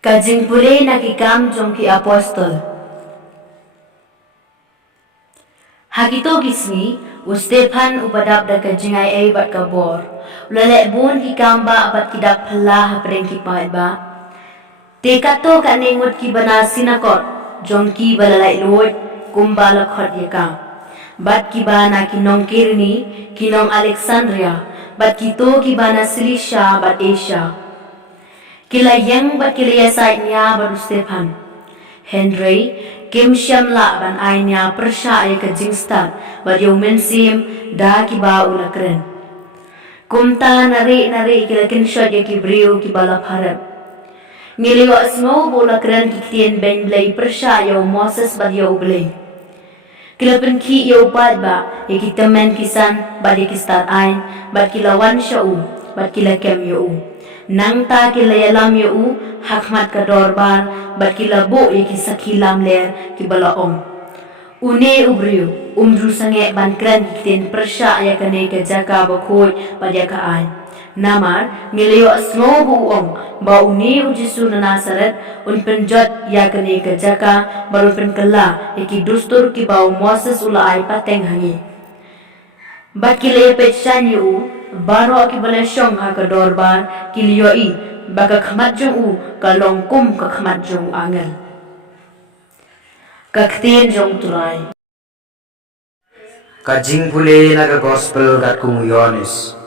Kajing pulay nakikam jong ki apostol. Hagito gismi, Stefan upadap da kajingay ay bat kabor. Ulale bun ki kamba abat kidak pala hapreng ki pangit ba. Teka to ka ningut ki bana sinakot, jong ki balalay luot, kumbala khot yakam. Bat ki bana kinong Kirni, kinong Alexandria, bat kito ki bana Cilicia, bat Asia. Kila yang bat kila yasay niya bat Stefan. Henry, Kim Siyam la ban ay niya persya ay kajingstat, bat yung mensim da ki ba ulakren. Kumta nari kila kinsyot ya ki briyo ki balap harap. Ngiliwa smo ulakren kiktiyan ben blay persya yaw Moses bat yaw blay. Kila penki yaw pad ba, ya ki temen kisan bat ya ki stat ayn, bat kila wan siya bat kila kem yaw Nang ta kila yalam yu hakmat ka dorbar bat kila bo ya ki sakilam ler ki balaong. Une ubriyo umdru sange ban kran kitin persya ya kane ka jaka bakhoy bat ya ka ay. Namar ngiliyo asmo buong ba une ujisu na Nasaret un penjot ya kane ka jaka baru penkala ya ki dustur ki bau Moses ula ay pateng hangi. Bat kila ya petsyan yu baro ki balasyong ha ka dorbar kiliyoi baka khamat jong kalong kum ka khamat jong angel kaktin jong turay Kajing pule naga gospel kat kung Yohanes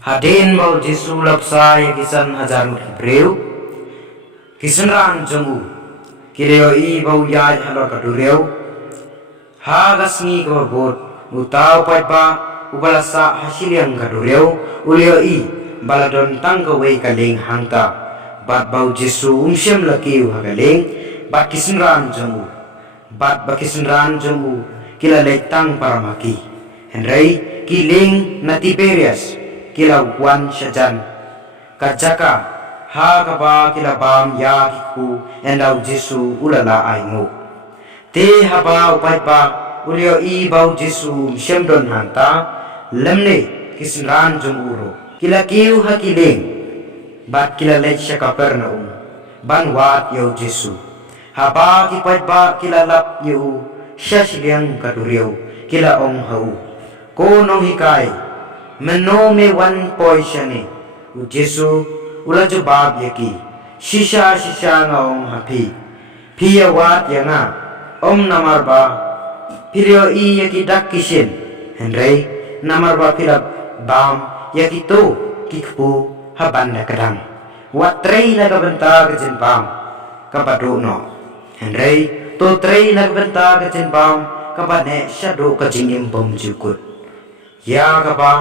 hadin mau Jesu lapsa ya kisan hajaru Hebreu kisan ran jong kiliyoi bau yaj halor kadureu ha gasngi ko bot utau pa ubalasa hasiliang kadureu ulioi baladon tangkaway kaling hangta bat bau Jesu umsyam lakiw hagaling bat kisenran jamu bat bakisenran jamu kila letang paramaki Henry kiling na Tiberias kila wan syajan kajaka ha kaba kila bam ya kiku endaw Jesu ulala aingo te haba upay ba ulioi bau Jesu umsyam don hangta lemne kisenran jong uro kila kiu hakiling bat kila lech siya Kapernaum ban wat yaw Jesu haba kipait ba kila lap yaw siya siliang kaduriyaw kila ong hau konong hikay meno me wan poy siya ni u Jesu ula jubab yaki sisya nga ong hapi piya wat ya nga namar ba piliyo i yaki dak kisin Henry namar ba pilap bam yakito kikpu haban na kadang wat trey nagabenta kajen bam kapaduno Henry to trey nagbenta kajen bam kapane syado kajing impom jukut ya kapa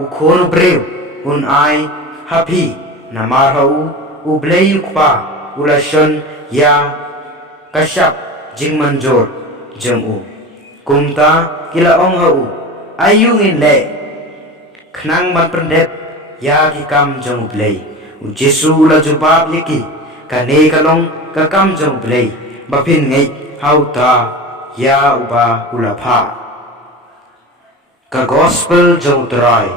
ukhono brew un ay hapi namar hau ublay ukpa ulasyon ya kasyap jing manjor jemu kumta kila ong hau ayungin le khnang ban pendep ya ki kam jong play u Jesu la jubab yaki kane kalong ka kam jong play bapin ngai hauta ya uba ulapha ka gospel jong trai